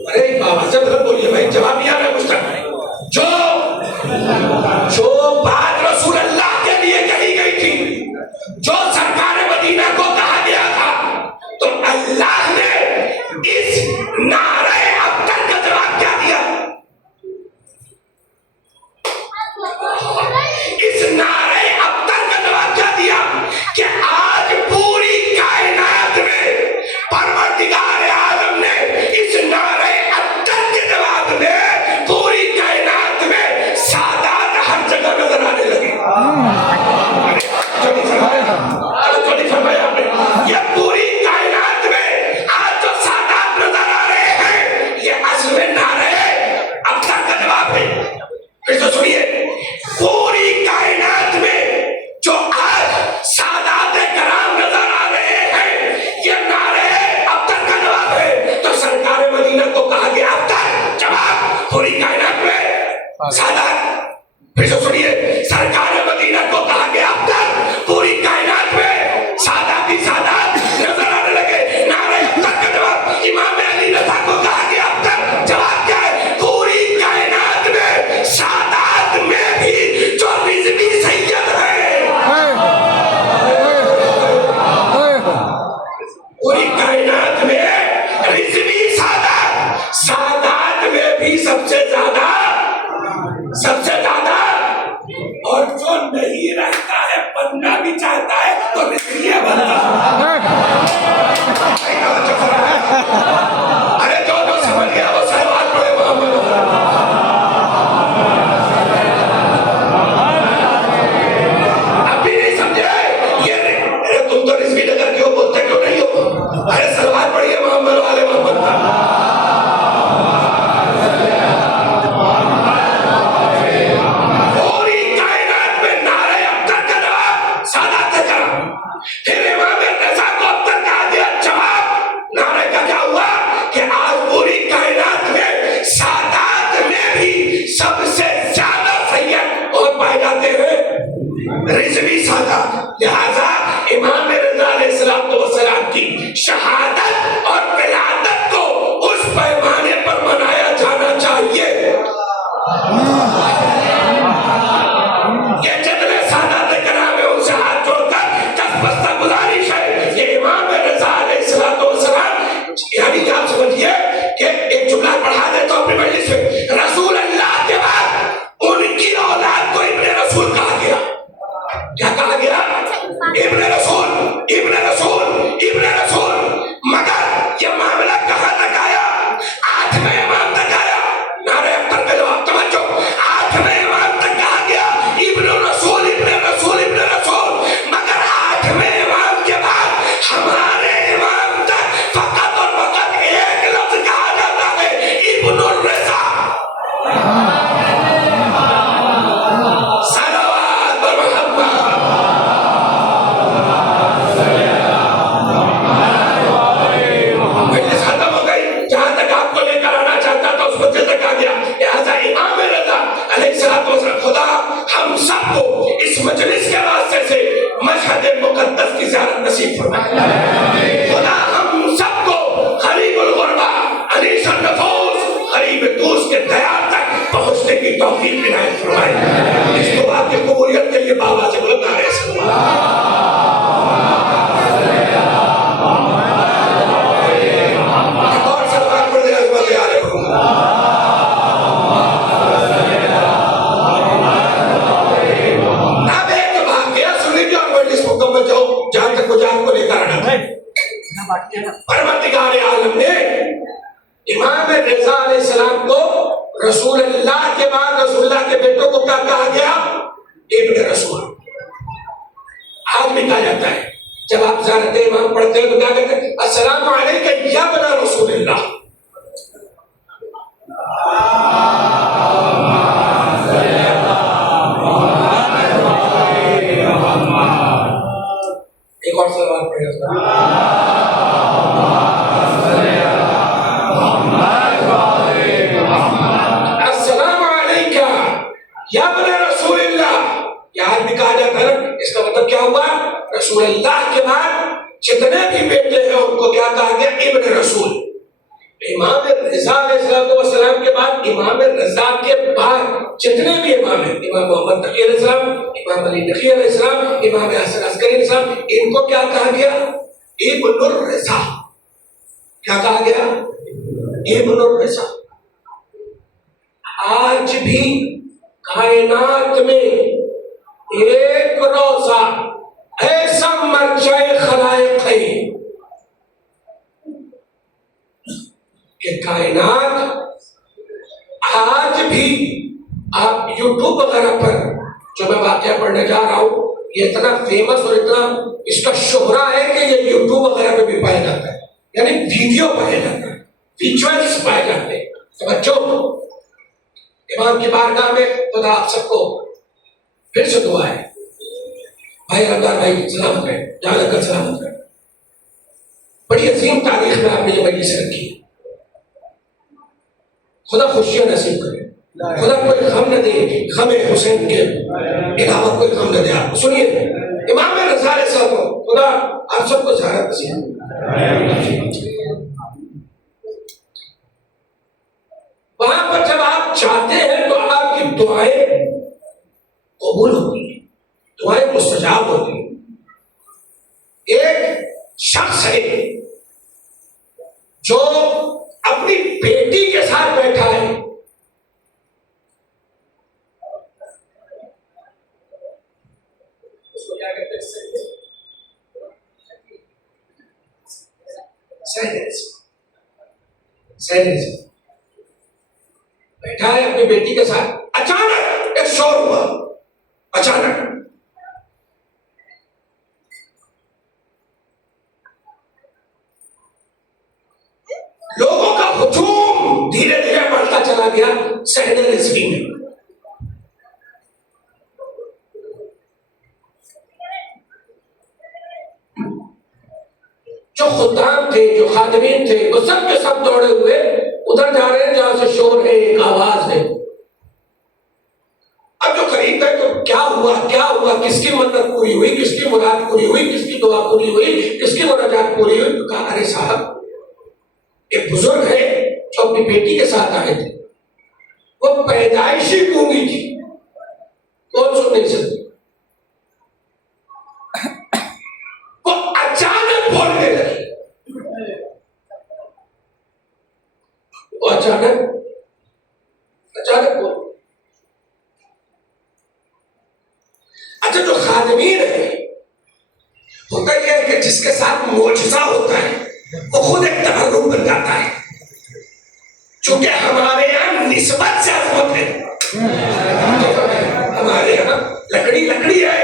अरे बाबा से मतलब बोलिए भाई, जवाब नहीं आ रहा मुझ तक, जो बात रसूल अल्लाह के लिए कही गई थी, जो सरकार मदीना को कहा गया था, तो अल्लाह ने इस नारे अब्तर का जवाब क्या दिया? इस नारे अब्तर का जवाब क्या दिया कि आज पूरी कायनात में परवरदिगार आलम ने इस नारे अब्तर के जवाब में पूरी कायनात में सादात हर जगह नजर आने लगे। ये पूरी कायनात में आज जो सादात नजर आ रहे हैं, ये असल में नारे अब्तर का जवाब है। फिर तो सुनिए, पूरी कायनात में जो आज सादात कराम नजर आ रहे हैं, ये नारे अब्तर का जवाब है। तो सरकार मदीना को कहा गया अब्तर, जवाब पूरी कायनात में सादात। फिर तो सुनिए, सरकार मदीना को कहा गया अब्तर, पूरी कायनात में सादात ही सादात नजर आने लगे। नारे अब्तर का जवाब इमाम अली रज़ा को कहा गया अब्तर, जवाब क्या है? पूरी कायनात में सादात में भी जो रिज़वी सैयद है, पूरी कायनात में रिज़वी सादात, सादात में भी सबसे ज्यादा, और जो नहीं रहता है, बनना भी चाहता है तो रिज़वी बनता है। अरे जो समझ गया वो सलवात पढ़े मोहम्मद। अभी नहीं समझे ये? अरे तुम तो रिज़वी नगर क्यों बोलते क्यों नहीं हो? अरे सलवात पढ़िए मोहम्मद वाले मोहम्मद। पूरी कायनात में नारे अब्तर का जवाब सादात का जवाब। फिर इमाम रज़ा को अब्तर कहा गया, जवाब नारे का क्या हुआ कि आज पूरी कायनात में सादात में भी सबसे ज्यादा सैयद और पाए जाते हैं रिज़वी सादात। लिहाजा इमाम रज़ा अलैहिस्सलाम की शहादत और विलादत को उस पैमाने पर मनाया जाना चाहिए। ये जितने सादात कराम है उनसे हाथ जोड़कर दस्तबस्ता गुजारिश है, ये इमाम रज़ा अलैहिस्सलाम, यानी आप समझिए कि एक जुमला पढ़ा देता हूं अपनी मजलिस में, रसूल अल्लाह के बाद उनकी औलाद को इब्ने रसूल कहा गया। क्या कहा गया? इब्ने रसूल, इब्ने रसूल, इब्ने रसूल। मगर ये मामला कहां तक आया? 8वें इमाम तक आया। नारे अब्तर का जवाब तवज्जो, 8वें इमाम तक कहा गया इब्ने रसूल, इब्ने रसूल, इब्ने रसूल। मगर 8वें इमाम के बाद हमारे इमाम तक फकत और फकत एक लफ्ज कहा जाता है, इब्नुर रज़ा। सलावत व मोहब्बत। मजलिस खत्म हो गई, जहां तक आपको लेकर आना चाहता था उस मुद्दे तक आ गया। लिहाजा इमाम रज़ा अलैहिस्सलाम, खुदा हम सबको इस मजलिस के वास्ते से मशहद मुक़द्दस की ज़ियारत नसीब फरमाए। खुदा हम सबको क़रीबुल ग़ुरबा, अनीसुन नफूस, क़रीब दूस के दयार तक पहुंचने की तौफीक इनायत फरमाए। इस दुआ की कबूलियत के लिए बाबा से बुलंद नारे सल्लल्लाहु। और सलवात पढ़ दे अज़मत आले मोहम्मद। अब एक वाक़या सुनिए और मजलिस मुकम्मल जाओ, जहां तक मुझे आपको लेकर आना है। परवरदिगार आलम ने इमाम रज़ा अलैहिस्सलाम को रसूल अल्लाह के बाद रसूलुल्लाह के बेटों को क्या कहा गया? इब्ने रसूल। आज भी कहा जाता है, जब आप ज़ियारत इमाम पढ़ते हैं तो क्या कहते हैं? अस्सलामु अलैका या बना रसूलुल्लाह। इतिहाद भी कहा जाता है ना, इसका मतलब क्या हुआ, रसूल अल्लाह के बाद जितने भी बेटे हैं उनको क्या कहा गया, इब्न रसूल। इमाम रज़ा अलैहिस्सलाम के बाद, इमाम रज़ा के बाद जितने भी इमाम हैं, इमाम मोहम्मद तकी अलैहिस्सलाम, इमाम अली नक़ी अलैहिस्सलाम, इमाम हसन अस्करी अलैहिस्सलाम, इनको क्या कहा गया, इब्नुर रज़ा। क्या कहा गया, इब्नुर रज़ा। आज भी कायनात में एक रोजा ऐसा मर्जाए खलाइक है कि कायनात आज भी, आप यूट्यूब वगैरह पर, जो मैं वाकया पढ़ने जा रहा हूं, ये इतना फेमस और इतना इसका शोहरा है कि ये यूट्यूब वगैरह पे भी पाया जाता है, यानी वीडियो पाया जाता है, विजुअल्स पाए जाते हैं। तो बच्चों, इमाम की बारगाह में खुदा आप सबको फिर से दुआ है, भाई रमजान भाई सलामत रहे, जहाँ लगकर सलामत रहे। बड़ी अजीम तारीख में आपने ये मजलिस रखी है, खुदा खुशियां नसीब करे, खुदा कोई गम न दे, गम हुसैन के अलावा कोई गम न दे। आप सुनिए, इमाम रज़ा अलैहिस्सलाम, खुदा आप सबको ज़ियारत नसीब। वहां पर जब आप चाहते हैं तो आपकी दुआएं कबूल होती है, दुआएं मुस्तजाब होती है। एक शख्स है जो अपनी बेटी के साथ बैठा है, उसको क्या कहते हैं, सैनिक बैठा है अपनी बेटी के साथ। अचानक एक शोर हुआ, अचानक लोगों का हुजूम धीरे धीरे बढ़ता चला गया सहने रिज़वी में। जो खुद्दाम थे, जो खादिमीन थे, वो सब के सब दौड़े हुए उधर जा रहे हैं जहां से शोर है, एक आवाज है। अब जो करीब गए तो क्या हुआ, किसकी मन्नत पूरी हुई, किसकी मुराद पूरी हुई, किसकी दुआ पूरी हुई, किसकी मुरादात पूरी हुई। तो कहा, अरे साहब, एक बुजुर्ग है जो अपनी बेटी के साथ आए थे, वो पैदाइशी गूंगी थी, कौन सुन नहीं सकती, वो अचानक बोलने लगी, वो अचानक बोल। अच्छा, जो खादिमीन है, होता यह है कि जिसके साथ मोजज़ा होता है वो खुद एक तबर्रुक बन जाता है। चूंकि हमारे यहाँ निस्बत से अज़मत है, हमारे यहाँ लकड़ी है,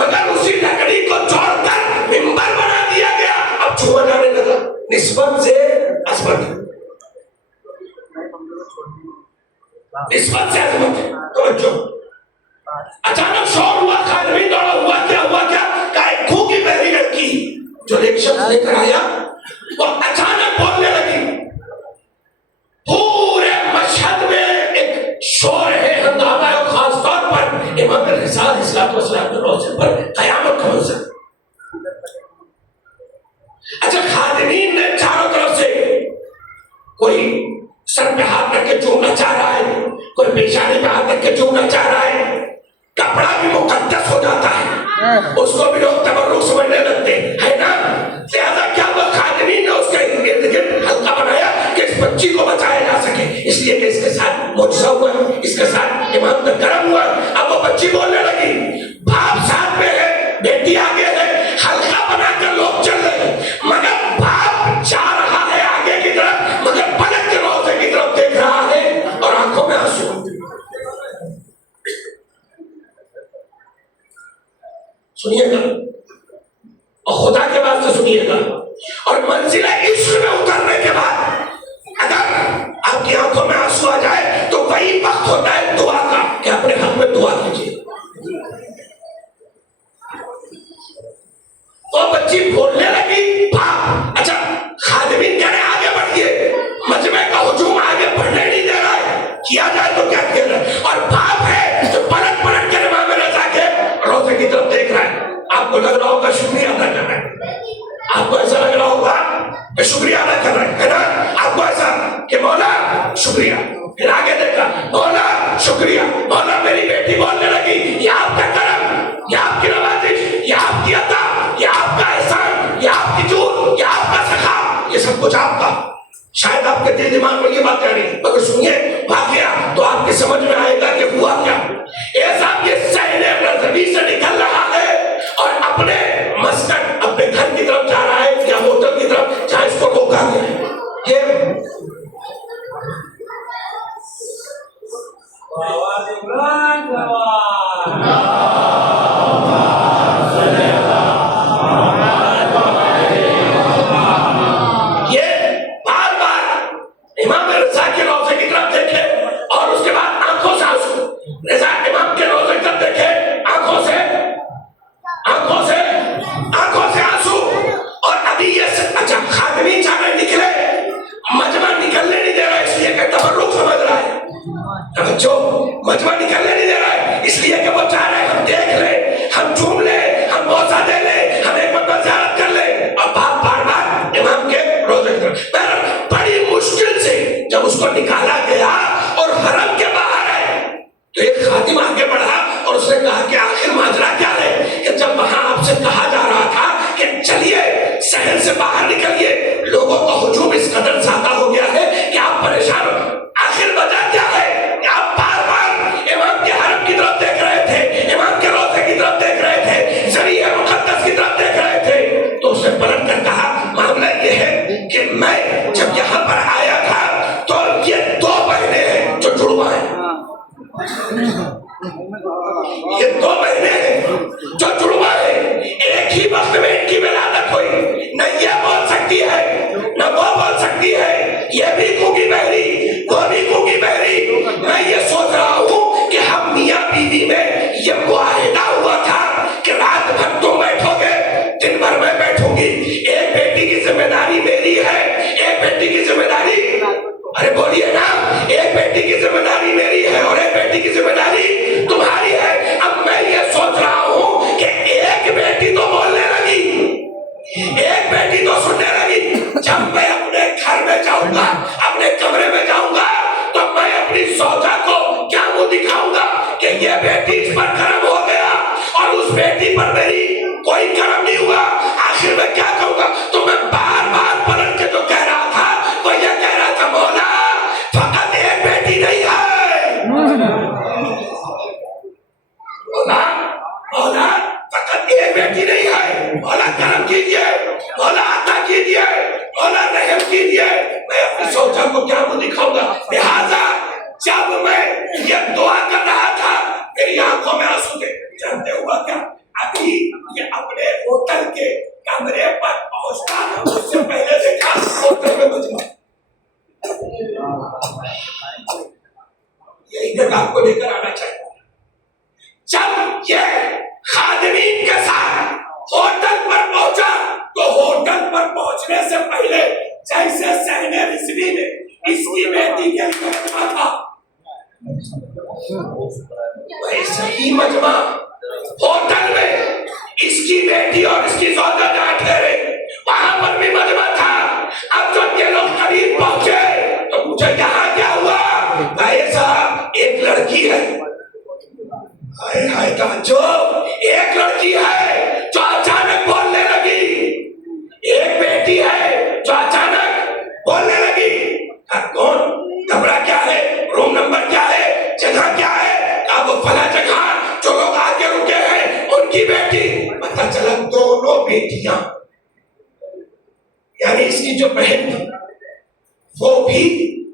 मगर उसी लकड़ी को जोड़कर मिंबर बना दिया गया, अब छुआ जाने लगा। निस्बत से अज़मत, निस्बत से अज़मत है। तो जो अचानक शोर हुआ, खादिमीन दौड़ा, हुआ क्या, का एक भूखी बहरी लड़की जो एक शख्स लेकर आया, वो अचानक बोलने लगी। पूरे मशहद में एक शोर है, हंगामा है, और खास तौर पर इमाम रज़ा अलैहिस्सलाम के रोज़े पर क़यामत का मंज़र। अच्छा, खादिमीन ने चारों तरफ से, कोई सर पे हाथ रख के चूमना चाह रहा है, कोई पेशानी पे हाथ रख के चूमना चाह रहा है। कपड़ा भी मुकद्दस हो जाता है, उसको भी लोग तबर्रुक समझने लगते हैं ना। लिहाजा क्या हुआ, खादिमीन ने उसके इर्द गिर्द हल्का बनाया कि इस बच्ची को बचाया जा सके, इसलिए कि इसके साथ मुआजिज़ा हुआ, इसके साथ इमाम का करम हुआ। अब वो बच्ची बोलने लगी, बाप साथ में है, बेटी आगे है, हल्का बनाकर लोग चल रहे हैं, मगर बाप जा रहा है आगे की तरफ, मगर पलक के रोज़े की तरफ देख रहा है और आंखों में आंसू। सुनिएगा और खुदा के बाद से सुनिएगा। और मंजिला इश्क में उतरने के बाद अगर आपकी आंखों में आंसू आ जाए तो वही वक्त होता है दुआ का कि अपने हक में दुआ कीजिए। वो बच्ची बोलने लगी, बाप। अच्छा, खादिमीन कह रहे आगे बढ़िए, मजमे का हुजूम आगे बढ़ने नहीं दे रहा है, किया जाए तो क्या किया जाए। और बाप है जो पलट कर इमाम रज़ा سے باہر نکلیے. لوگوں کا ہجوم اس قدر زیادہ ہو گیا ہے کہ آپ پریشان ہو. آخر وجہ کیا ہے کہ آپ بار بار امام کے حرم کی طرف دیکھ رہے تھے, امام کے روضے کی طرف دیکھ رہے تھے, ذریعہ مقدس کی طرف دیکھ رہے تھے. تو اس نے پلٹ کر کہا معاملہ یہ ہے کہ میں جب یہاں پر آیا تھا تو یہ دو بہنیں ہیں جو جڑوا ہیں, یہ دو بہنیں ہیں جو جڑوا ہیں, ایک ہی وقت میں ان کی ولادت ہوئی. نہ یہ بول سکتی ہے نہ وہ بول سکتی ہے, یہ بھی گونگی بہری وہ بھی گونگی بہری. میں یہ سوچ رہا ہوں کہ ہم میاں بیوی میں یہ معاہدہ ہوا تھا کہ رات بھر تم بیٹھو گے, دن بھر میں بیٹھوں گی. ایک بیٹی کی ذمہ داری میری ہے, ایک بیٹی کی ذمہ داری, ارے بولیے نا, ایک بیٹی کی ذمہ داری میری ہے اور ایک بیٹی کی ذمہ داری تمہاری ہے. اب میں یہ سوچ رہا ہوں کہ ایک بیٹی تو بولنے لگی, ایک بیٹی تو سننے لگی. جب میں اپنے گھر میں جاؤں گا, اپنے کمرے میں جاؤں گا, تو میں اپنی زوجہ کو کیا منہ دکھاؤں گا کہ یہ بیٹی اس پر کرم ہو گیا اور اس بیٹی پر میری کوئی کرم نہیں ہوا. آخر میں کیا کہوں گا؟ تو میں بار بار پلٹ کے جو کہہ رہا تھا وہ یہ کہہ رہا تھا, مولا فقط ایک بیٹی نہیں ہے, مولا فقط ایک بیٹی نہیں ہے. مولا کرم کیجیے, مولا عطا کیجیے, مولا رحم کیجیے. میں اپنی زوجہ کو کیا منہ دکھاؤں گا؟ لہٰذا جب میں یہ دعا کر رہا تھا میری آنکھوں میں آنسو تھے. جانتے ہوا کیا, ابھی یہ اپنے ہوٹل کے کمرے پر پہنچتا, اس سے پہلے دیکھا ہوٹل میں مجمع. یہی تک آپ کو لے کر آنا چاہیے. جب یہ خادمین کے ساتھ ہوٹل پر پہنچا تو ہوٹل پر پہنچنے سے پہلے جیسے صحن رضوی نے اس کی بیٹی کے لیے مجمع تھا, ویسے ہی مجمع ہوٹل میں اس کی بیٹی اور اس کی زوجہ جہاں ٹھہرے وہاں پر بھی مجمع تھا. اب جب یہ لوگ قریب پہنچے تو مجھے یہاں کیا ہوا, بھائی صاحب ایک لڑکی ہے, ہائے ہائے توجہ, ایک لڑکی ہے جو اچانک بولنے لگی, ایک بیٹی ہے جو اچانک بولنے لگی. کون, کمرہ کیا ہے, روم نمبر کیا ہے, جگہ کیا ہے, اب وہ فلاں جگہ جو لوگ آگے رکے ہیں ان کی بیٹی. پتہ چلا دونوں بیٹیاں, یعنی اس کی جو بہن تھی وہ بھی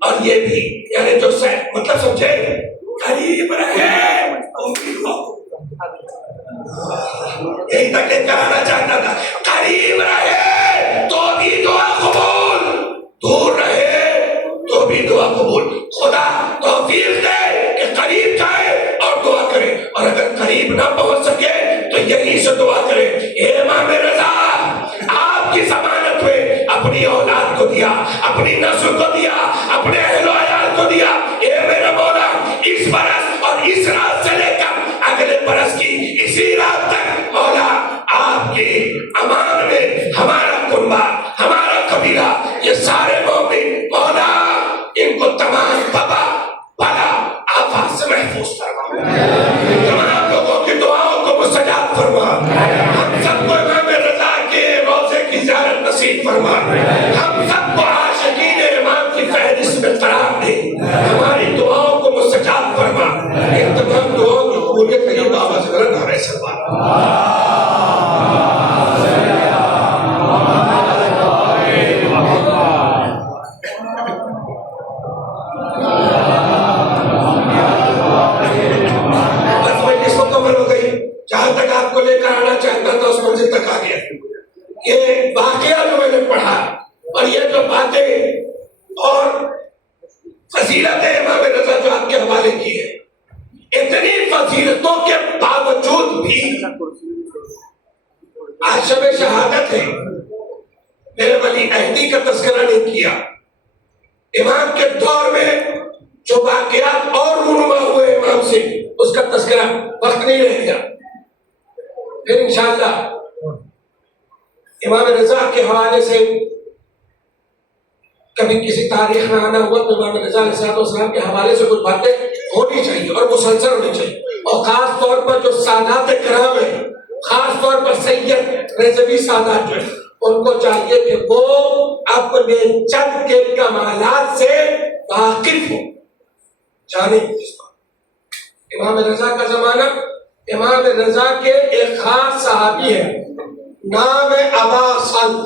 اور یہ بھی, یعنی جو مطلب سمجھے قریب رہے. یہی تک کرانا چاہتا تھا, قریب رہے تو بھی دعا قبول, دور رہے تو بھی دعا قبول. خدا توفیق دے کہ قریب جائے اور دعا کرے, اور اگر قریب نہ پہنچ سکے تو یہی سے دعا کرے. اے امام رضا, آپ کی ضمانت میں اپنی اولاد کو دیا, اپنی نسل کو دیا, اپنے اہل و عیال کو دیا. اے میرے مولا, اس برس اور اس رات سے لے کر اگلے برس کی اسی رات تک مولا آپ کی امان میں ہمارا کنبہ, ہمارا قبیلہ, یہ سارے مومن مولا ان کو تمام وبا بلا آفات سے محفوظ فرما, تمام لوگوں کی دعاؤں کو مستجاب فرما. ہم سب کو امام رضا کے روضے کی زیارت نصیب فرما, ہم سب کو عاشقین امام کی فہرست میں قرار دے, ہماری دعاؤں کو مستجاب فرما. ان تمام دعاؤں کی قبولیت کے لیے آواز بلند نعرہ سلوات. جہاں تک آپ کو لے کر آنا چاہتا تھا اس منزل تک آ گیا. یہ واقعہ جو میں نے پڑھا اور یہ جو باتیں اور فضیلت امام رضا جو آپ کے حوالے کی ہے, اتنی فضیلتوں کے باوجود بھی آج شب شہادت ہے, میرے ولی عہدی کا تذکرہ نہیں کیا. امام کے دور میں جو واقعات اور رونما ہوئے امام سے اس کا تذکرہ وقت نہیں رہ گیا. پھر انشاءاللہ امام رضا کے حوالے سے کبھی کسی تاریخ میں آنا ہوا تو امام رضا علیہ السلام کے حوالے سے کچھ باتیں ہونی چاہیے اور مسلسل ہونی چاہیے. اور خاص طور پر جو سادات کرام ہیں, خاص طور پر سید رضوی سادات جو ہے, ان کو چاہیے کہ وہ اپنے چند کے کمالات سے واقف ہو، جانے اس بات۔ امام رضا کا زمانہ، امام رضا کے ایک خاص صحابی ہے، نام ہے ابا سلط،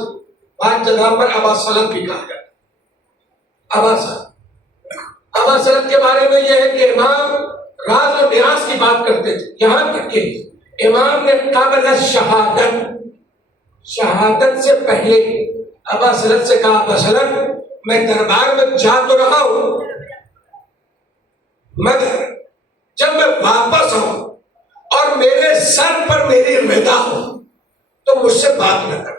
بعض جگہ پر ابا سلط بھی کہا جاتا ہے۔ ابا سلط کے بارے میں یہ ہے کہ امام راز اور نیاز کی بات کرتے تھے، یہاں تک کہ امام نے قبل شہادت سے پہلے ابا سلط سے کہا، ابا سلط میں دربار میں جا تو رہا ہوں، مگر جب میں واپس آؤں اور میرے سر پر میری رضا ہو تو مجھ سے بات نہ کر،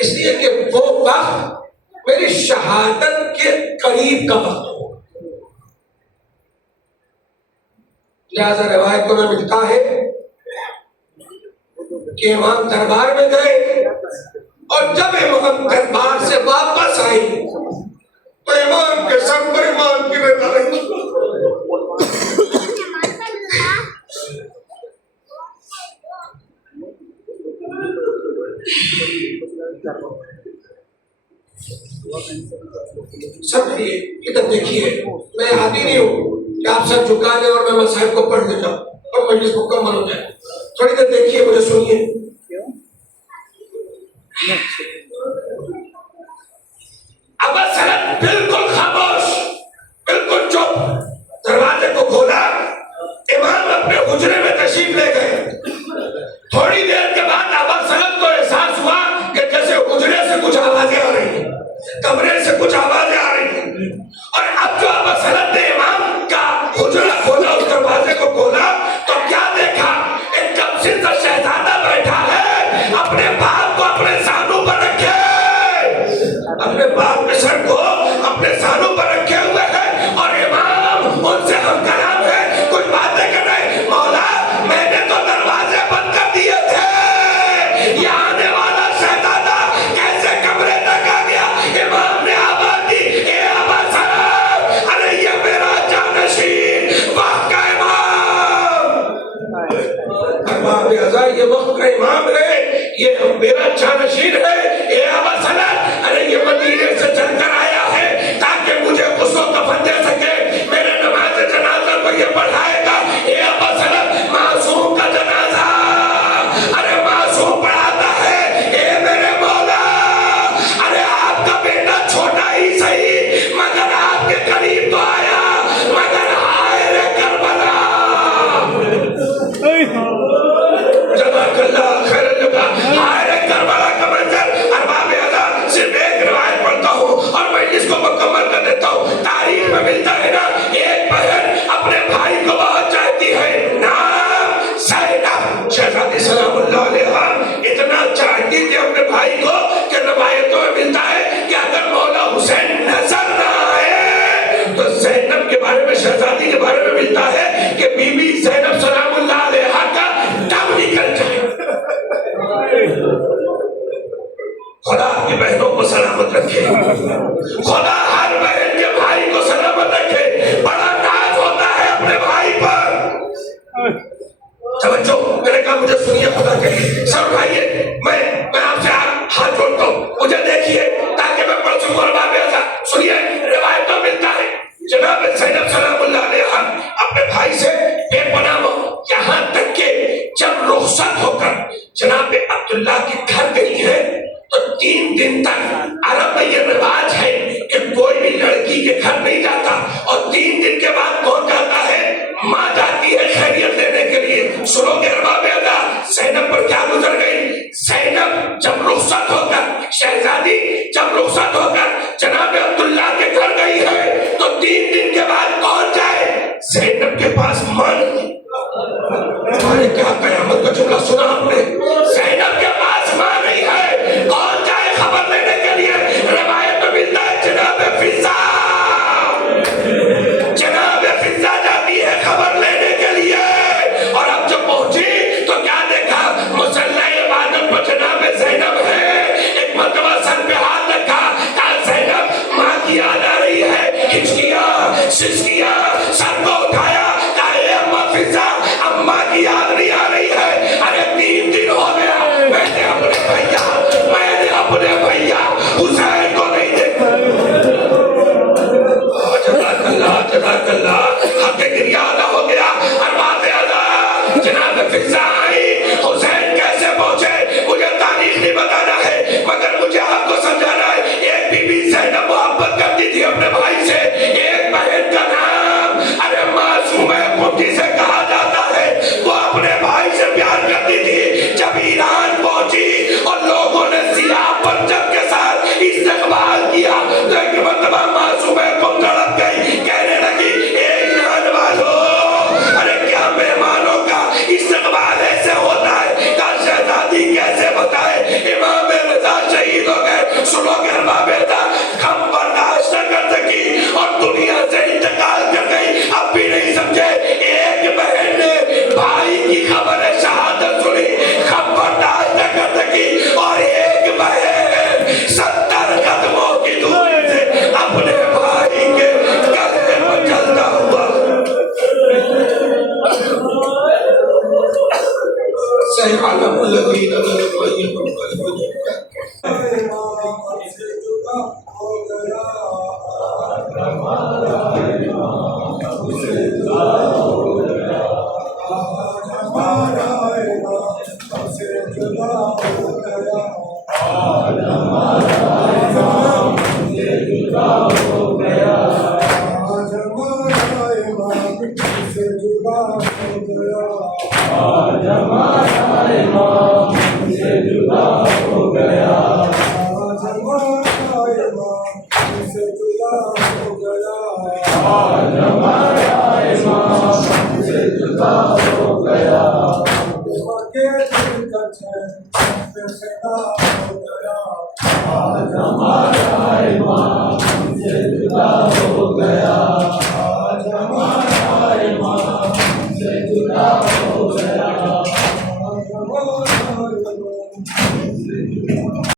اس لیے کہ وہ وقت میری شہادت کے قریب کا وقت ہو۔ لہذا روایتوں میں ملتا ہے کہ امام دربار میں گئے، اور جب امام دربار سے واپس آئے تو امام کے سر پر امام کی رضا رکھی۔ سب ادھر دیکھیے، میں عادی نہیں ہوں کہ آپ سب جھکا لیں اور میں مصاحب کو پڑھ لیتا ہوں اور مجلس مکمل ہو جائے۔ تھوڑی دیر دیکھیے، مجھے سنیے۔ ابا سلط بالکل خاموش، بالکل چپ، دروازے کو کھولا، امام اپنے حجرے میں تشریف لے گئے۔ تھوڑی دیر کے بعد ابا سلط کو احساس ہوا کہ جیسے حجرے سے کچھ آوازیں آ رہی ہیں، کمرے سے کچھ آوازیں آ رہی ہیں، اور اب جو ابا سلط نے امام کا حجرہ کھولا، اس دروازے کو کھولا، تو کیا دیکھا؟ ایک کمسن سا شہزادہ بیٹھا ہے، اپنے باپ کو اپنے زانوں پر رکھے، اپنے باپ کے سر کو اپنے زانوں پر رکھے ہوئے ہے، اور امام ان سے ہم کلام ہے، کچھ باتیں کر رہے۔ مولا میں نے تو دروازے بند کر دیے تھے، یہ آنے والا شہزادہ کیسے کمرے تک آ گیا؟ امام نے آواز دی، اے ابا سلط، ارے یہ میرا جانشین وقت کا امام، امام اعظم یہ وقت کا امام ہے، یہ میرا جانشین ہے۔ اے ابا سلط، ارے یہ مدینے سے چل کر آیا ہے تاکہ مجھے غسل و کفن دے سکے، میرے نماز جنازہ کو یہ پڑھائے گا۔ اے ابا سلط، معصوم کا جنازہ ارے معصوم پڑھاتا ہے۔ اے میرے مولا، ارے آپ کا بیٹا چھوٹا ہی صحیح مگر آپ کے قریب تو آیا، مگر ہائے رے کربلا، جزاک اللہ خیر الجزا، ہائے رے کربلا کا منظر۔ ارباب اعظم، صرف ایک روایت پڑھتا ہوں اور میں اس کو مکمل کر دیتا ہوں۔ تاریخ میں ملتا ہے نا، ایک بہن اپنے بھائی کو بہت چاہتی ہے، نام زینب، شہزادی سلام اللہ علیہ اتنا چاہتی تھی اپنے بھائی کو کہ روایتوں میں ملتا ہے کہ اگر مولا حسین نظر نہ آئے تو زینب کے بارے میں، شہزادی کے بارے میں ملتا ہے کہ بی بی زینب سلام اللہ علیہ کا دم نکل جائے۔ خدا کی بہنوں کو سلامت رکھے، خدا ہر بہن کے بھائی کو سلامت رکھے، بڑا ناز ہوتا ہے اپنے بھائی پر۔ توجہ، میرے کہا مجھے سنیے، خدا کے لیے سب اٹھائیے، میں آپ سے ہاتھ جوڑتا ہوں، مجھے دیکھیے تاکہ میں پڑھ سکوں۔ ارباب اعظم سنیے، روایتوں ملتا ہے جناب زینب سلام اللہ علیہ اپنے بھائی سے بے پناہ ہو، یہاں تک کہ جب رخصت ہو کر جناب عبداللہ کے گھر گئی ہے تو 3 دن تک عرب میں یہ رواج ہے کہ کوئی بھی لڑکی کے گھر نہیں جاتا، اور 3 دن کے بعد کون جاتا ہے؟ ماں جاتی ہے خیریت لینے کے لیے۔ سنو گے ارباب اعظم زینب پر کیا گزر گئی؟ زینب جب رخصت ہو کر، شہزادی جب رخصت ہو کر جناب عبداللہ کے گھر گئی ہے تو 3 دن کے بعد کون جائے؟ زینب کے پاس ماں نہیں۔ تمہارے کیا قیامت کا جملہ سنا ہم نے؟ زینب کے پاس ماں نہیں ہے، کون جائے خبر لینے کے لیے؟ روایت میں ملتا ہے جناب فضا، جناب فضا جاتی ہے خبر لینے کے لیے، اور اب جب پہنچی تو کیا دیکھا؟ مصلی عبادت پر جناب زینب ہے، ایک مرتبہ سر پہ ہاتھ رکھا، کہا زینب ماں کی یاد آ رہی ہے، ہچکیا سسکیا، سر کو اٹھایا، کہا اے اماں فضا، اماں کی یاد نہیں آ رہی ہے؟ ارے 3 फिजा आई, हुसैन कैसे पहुंचे मुझे तारीख नहीं बताना है, मगर मुझे आपको समझाना है। एक बीबी ज़ैनब मोहब्बत करती थी अपने भाई से, एक बहन का नाम अरे मासूमा जिसे कहा जाता है, वो अपने भाई से प्यार करती थी। जब ईरान पहुंची और लोगों ने सियाह परचम के साथ इस्तकबाल किया तो एक मर्तबा मासूमा को तड़प गई, कहने लगी एक ईरान वालों, अरे क्या मेहमानों का इस्तकबाल ऐसे होता है, का शहजादी कैसे बताए, इमाम रज़ा शहीद हो गए। सुनो गरमा बेटा, हम बर्दाश्त न कर सकी और दुनिया से इंतकाल कर गई, अब भी नहीं समझे। एक बहन ने भाई की खबर शहादत सुनी, हम बर्दाश्त न कर सकी और एक बहन 70 कदमों की दूरी से अपने भाई के गले में चलता हुआ Get